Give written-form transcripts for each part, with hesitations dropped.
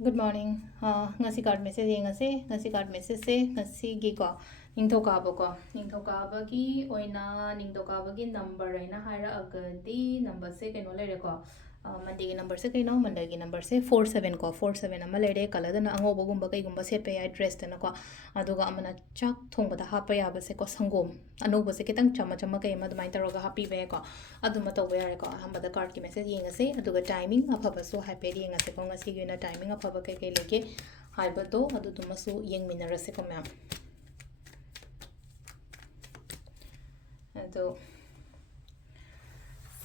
Good morning. Ngasi card message yengase. Ngasi card message se ngasigi ko ningthokaba ko. Ningthokaba ki oina ningthokaba ki number aina haira agadi number se keno lere ko. Monday ki number se keno Monday ki number se 47 ko 47 ama lere kala dana angoba gumba kai gumba set pe address dana ko. Aduga amana chak thongba da hapa ya ba se ko sangom. Anoba se kitang chama chama kai ma dumai taroga happy ve ko. Aduma to we ko hamba da card ki message yengase aduga timing afaba so happy yengase ko ngasi gi na timing afaba kai kai leke haiba to adu dumasu yengminarase ko ma'am. ado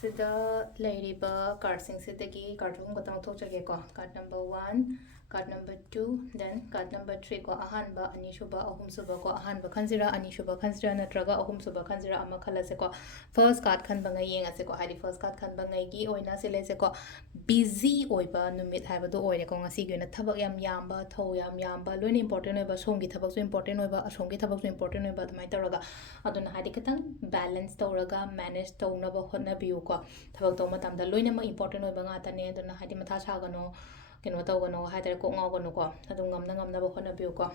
sida lairiba card sing sidagi card hum gatang thokjage ko card number 1 card number 2 then card number 3 ko ahanba ani shuba ahum suba ko ahanba khanjira ani shuba khanjira natraga ahum suba khanjira ama khalase ko first card khan bangai yeng ase ko hadi first card khan bangai gi oina selese ko busy oiba numit haiba do oire ko ngasi gi na thabak yam yamba thau yam yamba loin important oiba somgi thabak so important oiba asomgi thabak so important oiba thmai taraga aduna hadi kitang balance tawraga manage tawnaba hotna biu ko thabak taw matamda loina ma important oiba nga tane aduna hadi matha sagano keno tawgano haidare ko ngawgano ko adu ngamna ngamna ba hotna biu ko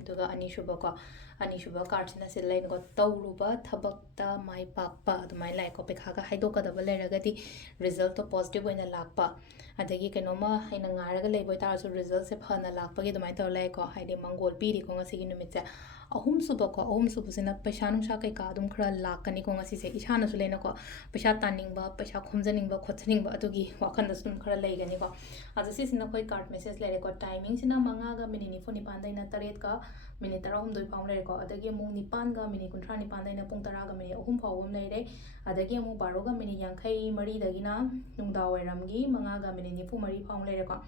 aduga ani shuba card sina se lain ko tawruba thabakta mai pakpa adumai lai ko pekha ga haido ka daba leragadi result to positive oina lakpa adagi kenoma haina ngaraga leiboi tarasu result se phana lakpa gi adumai taw lai ko haide mangol piri ko ngasi gi numit se ahum suba sina paisa nungsa kai ka adum khara lakani ko ngasi se isana su leina ko paisa taningba paisa khomjaningba khotjaningba adugi wakhan da sum khara leigani ko aja si sina koi card message lere ko timing sina manga ga minute ni phone ni pandaina taret ka minute tarahum doi paung lere ko adagi mu nipan ga minute kunthra ni pandaina pung tara ga minute ahum phawum lere adagi mu baro ga minute yankai mari dagina nungda wairamgi manga ga minute ni phu mari paung lere ko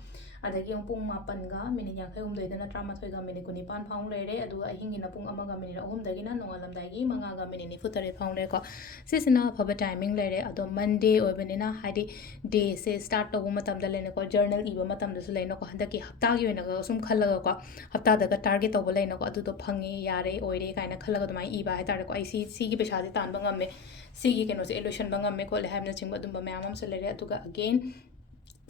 adagi pung mapan ga minute yankai doi dana trama thoi ga minute kunipan paung lere adu ahingi na pung amaga minute ahum dagina nongalam dagi manga ga minute ni phu tare paung lere ko sisina phaba timing lere ado monday oibenina hadi day se start to matam da lene ko journal iba matam da su lene ko handaki hafta gi oina ga sum khalaga ko hafta daga target to lene ko adu to phangi yare oire kaina khalaga dumai iba hai tare ko ai si gi pesa ji tan bangam me si gi keno se illusion bangam me ko le hamna chingba dumba mayam am se lere atuga again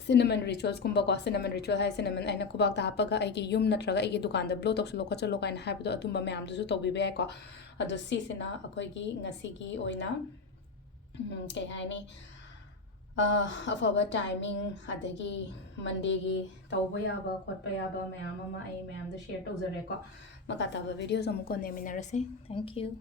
cinnamon rituals kumba ko cinnamon ritual hai cinnamon aina kubak ta hapaga ai gi yum natraga ai gi dukan da blow tok lo khachalo kaina haibdo atumba mayam du su to bi be ko adu si sina akoi gi ngasi gi oina kai haini afaba timing adagi monday gi tawba yaba khotpa yaba mayam ama ai mayam da share tawjare ko makata ba videos amuko neminarase thank you